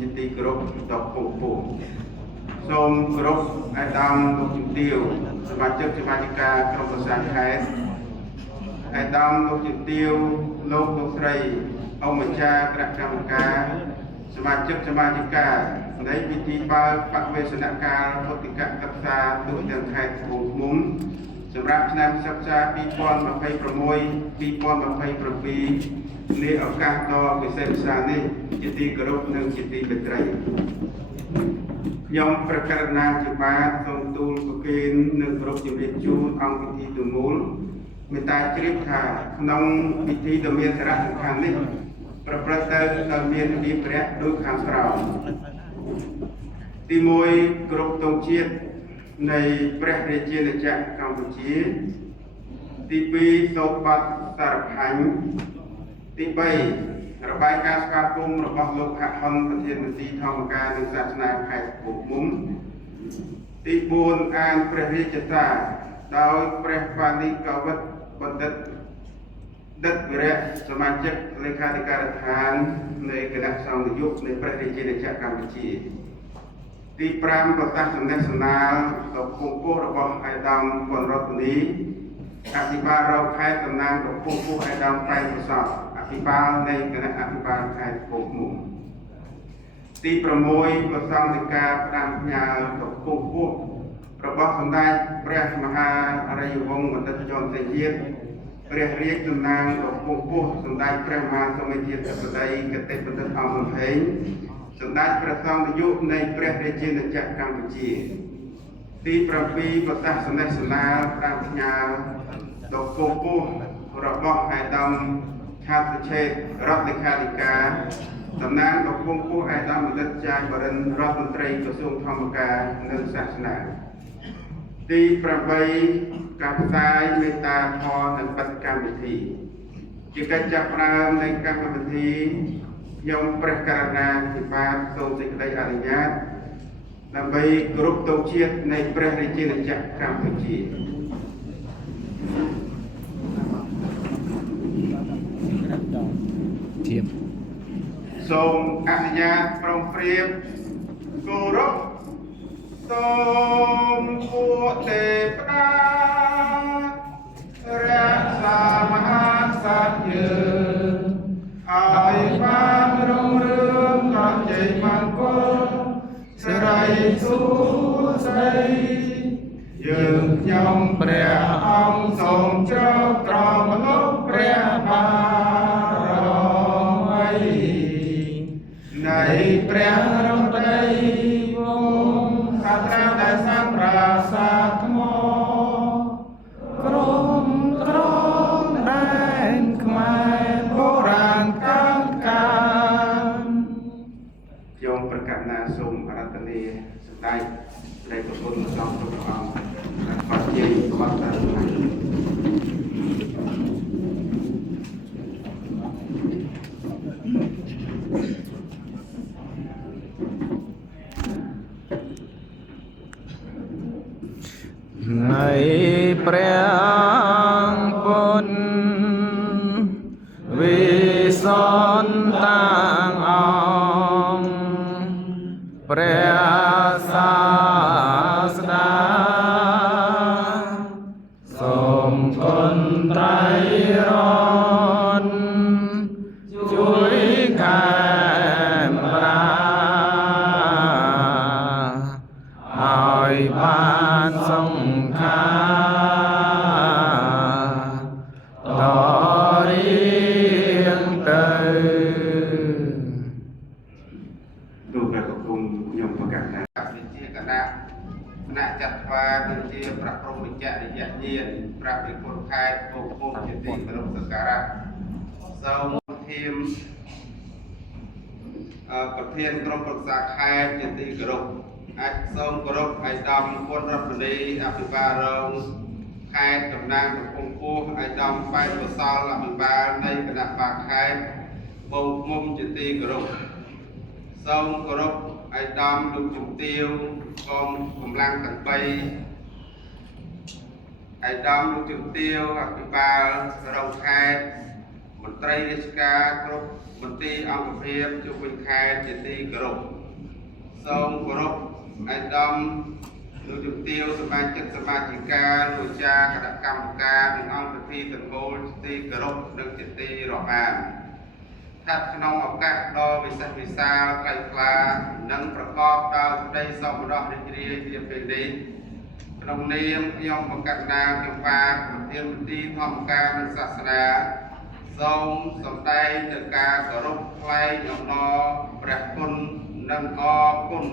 ជាទីគោរពដល់ពពុះសូមគោរពអាដាមលោកជំទាវសមាជិកសមាជិកាក្រុមប្រឹក្សាខេត្តអាដាមលោកជំទាវលោកស្រីអម្ចាស់គណៈកម្មការសមាជិកសមាជិកានៃពិធីបើកបវេសនកាលពុទ្ធិកសិក្សាទូទាំងខេត្តត្បូងឃ្មុំសម្រាប់ឆ្នាំសិក្សា 2026-2027 នាឱកាសដ៏ពិសេសពិសានេះជាទីគោរពនិងជាទីមេត្រីខ្ញុំប្រកាសណាជាបាទសូមទូលប្រគេននិងគោរពជំរាបជូនអង្គពិធីទូលមូលមេត្តាជ្រាបថាក្នុងពិធីដ៏មានសារៈសំខាន់នេះប្រព្រឹត្តទៅដោយមានរបៀបព្រះដូចខាងក្រោមទី1គោរពទង់ជាតិនៃព្រះរាជាណាចក្រកម្ពុជាទី2សូត្របទសារផាញ់ទី3របាយការណ៍ស្វាគមន៍របស់លោកអហុនប្រធានមន្ត្រីធម្មការនិងសាសនាខេត្តត្បូងឃ្មុំទី4អានព្រះរាជសារដោយព្រះបាលីកវិតបណ្ឌិតដិតវិរៈសមាជិកលេខាធិការដ្ឋាននៃគណៈសង្ឃនយោបាយនៃព្រះរាជាណាចក្រកម្ពុជាទី5ប្រកាសសំណេះសំណាលដល់ពងពោះរបស់អាយដាមប៉ុនរតនីអភិបាលរងខេត្តតំណាងដល់ពងពោះអាយដាមប៉ែនប្រសពអភិបាលនៃគណៈអភិបាលខេត្តត្បូងឃ្មុំទី6ប្រសងនៃការផ្ដាំផ្ញើដល់ពងពោះរបស់សម្ដេចព្រះមហារាជវង្សបណ្ឌិតយមសេនីព្រះរាជតំណាងដល់ពងពោះសម្ដេចព្រះមហាសមេធាធិបតីកតេបណ្ឌិតអង្គលំហេងសម្ដេចព្រះសង្ឃនាយកនៃព្រះរាជាណាចក្រកម្ពុជាទី7ប្រកាសសំណេះសំណាលផ្ដាំផ្ញើដល់ពងពោះរបស់អាយដាមឆាតឆេតរដ្ឋលេខាធិការតំណាងដល់ពងពោះអាយដាមបណ្ឌិតចាយបរិនរដ្ឋមន្ត្រីក្រសួងធម្មការនិងសាសនាទី8ការផ្សាយមេត្តាធម៌និងបដកម្មវិធីជាកិច្ចចាប់ផ្ដើមនៃកម្មវិធីខ្ញុំព្រះករុណាធិបាទសូមសេចក្តីអនុញ្ញាតដើម្បីគោរពទង់ជាតិនៃព្រះរាជាណាចក្រកម្ពុជាសូមអនុញ្ញាតប្រំព្រៀបគោរពសូមពួកទេវតារក្សាមហាសត្យយើងឲ្យបានរុងរឿងដល់ជ័យមង្គលសិរីសួស្តីយើងខ្ញុំព្រះអង្គសូមជ្រកក្រមលោកព្រះបារមីនៃព្រះរំដីវងសាត្រាដែលសាងប្រាសាទថ្មក្រុមក្រមដែនខ្មែរបុរាណកាលខ្ញុំប្រកាសណាសូមអារាធនាសម្ដេចព្រះប្រពុទ្ធសង្ឃគ្រប់ព្រះអង្គដែលបាត់ជាបាត់តាមនៃព្រះពុទ្ធវិសន្តាងអង្គព្រះសាស្តាសូមគុណត្រៃរតន៍ជួយខែប្រាឲ្យបានសង្ខារតរៀងទៅទូព្រះគុំខ្ញុំប្រកាសថាវិជាគណៈចាត់ថ្វាយវិជាប្រព្រំវិជ្ជរយៈញាណព្រះវិគុណខេត្តពងពោះជាទីគោរពសក្ការៈសូមធាមប្រធានក្រុមប្រឹក្សាខេត្តជាទីគោរពអាចសូមគោរពអាយដាមពុនរដ្ឋនីអភិបាលរងខេត្តតំណាងកំពង់ពោះអាយដាមប៉ែនបសល់អភិបាលនៃគណៈបាខេត្តត្បូងឃ្មុំជាទីគោរពសូមគោរពអាយដាមលោកជំទាវកងកម្លាំងទាំង3អាយដាមលោកជំទាវអភិបាលរងខេត្ត មន្ត្រីរាជការគ្រប់មន្ទីរអង្គភាពជុំវិញខេត្តជាទីគោរពសូមគោរពអាយដាមលោកជំទាវសមាជិកសមាជិកាលោកចាគណៈកម្មការនិងអង្គពិធីទាំងមូលជាទីគោរពនិងជាទីរាប់អានស្ថិតក្នុងឱកាសដ៏វិសេសវិសាលថ្លៃថ្លានិងប្រកបដោយសេចក្តីសោមនស្សរីករាយជាពេលនេះក្នុងនាមខ្ញុំបង្កើតណាខ្ញុំបាទប្រធានមន្ត្រីធម្មការនិងសាសនាសូមសម្ដែងទៅការគោរពថ្លែងអំណរព្រះគុណនិងអរគុណ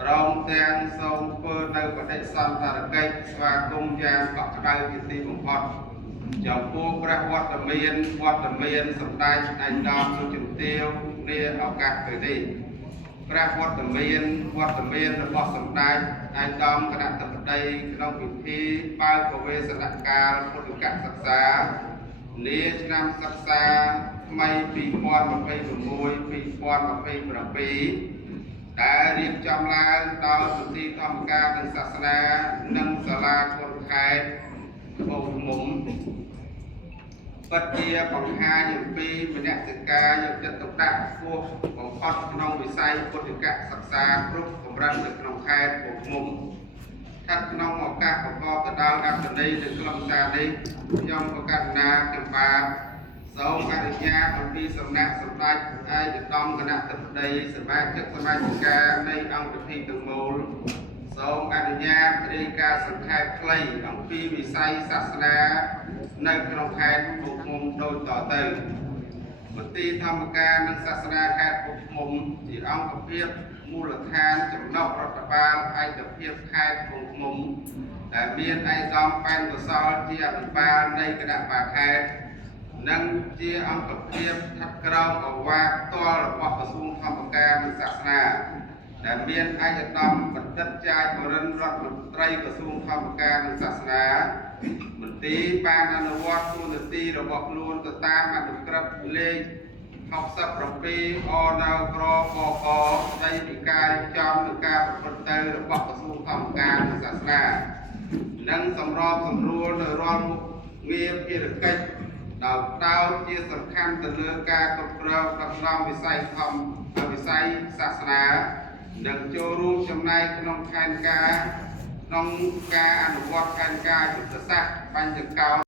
ព្រមទាំងសូមធ្វើនៅបដិសណ្ឋារកិច្ចស្វាគមន៍យ៉ាងកក់ក្ដៅជាទីបំផុតចំពោះព្រះវត្តមានសម្ដេចអាយដាមសុជំទាវនាឱកាសពេលនេះព្រះវត្តមានរបស់សម្ដេចអាយដាមគណៈបតីក្នុងពិធីបើកប្រវេសនកាលពុទ្ធិកសិក្សានាឆ្នាំសិក្សាថ្មី2026-2027ដែលរៀបចំឡើងដោយមន្ទីរធម្មការនិងសាសនានិងសាលាគុណខេត្តត្បូងឃ្មុំពិតជាបង្ហាញអំពីមនសិការយកចិត្តទុកដាក់ខ្ពស់បំផុតក្នុងវិស័យពុទ្ធិកសិក្សាគ្រប់កម្រិតនៅក្នុងខេត្តត្បូងឃ្មុំស្ថិតក្នុងឱកាសប្រកបទៅដោយអត្ថន័យនៃខ្លឹមសារនេះខ្ញុំប្រកាសណាខ្ញុំបាទសូមអនុញ្ញាតអំពីសំណាក់សម្ដេចអាយឧត្តមគណៈបតីសមាជិកសមាជិកានៃអង្គពិធីទាំងមូលសូមអនុញ្ញាតរាយការណ៍សង្ខេបខ្លីអំពីវិស័យសាសនានៅក្នុងខេត្តត្បូងឃ្មុំដូចតទៅមន្ទីរធម្មការនិងសាសនាខេត្តត្បូងឃ្មុំជាអង្គភាពមូលដ្ឋានចំណុះរដ្ឋបាលឯកភាពខេត្តត្បូងឃ្មុំដែលមានឯកឧត្តមប៉ែនកសលជាអភិបាលនៃគណៈបាខេត្តនិងជាអង្គភាពស្ថិតក្រោមឱវាទផ្ទាល់របស់ក្រសួងធម្មការនិងសាសនាដែលមានឯកឧត្តមបណ្ឌិតចាយបរិនរដ្ឋមន្ត្រីក្រសួងធម្មការនិងសាសនាមន្ទីរបានអនុវត្តតួនាទីរបស់ខ្លួនទៅតាមអនុក្រឹត្យលេខ67 អនៅក្រកកស្ដីពីការរៀបចំនិងការប្រព្រឹត្តទៅរបស់ក្រសួងធម្មការនិងសាសនានិងសម្របសម្រួលនៅរាល់មុខងារភារកិច្ចដោយផ្ដោតជាសំខាន់ទៅលើការគ្រប់គ្រងដំណំវិស័យសាសនានិងចូលរួមចំណែកក្នុងការអនុវត្តផែនការយុទ្ធសាស្ត្របញ្ចកោណ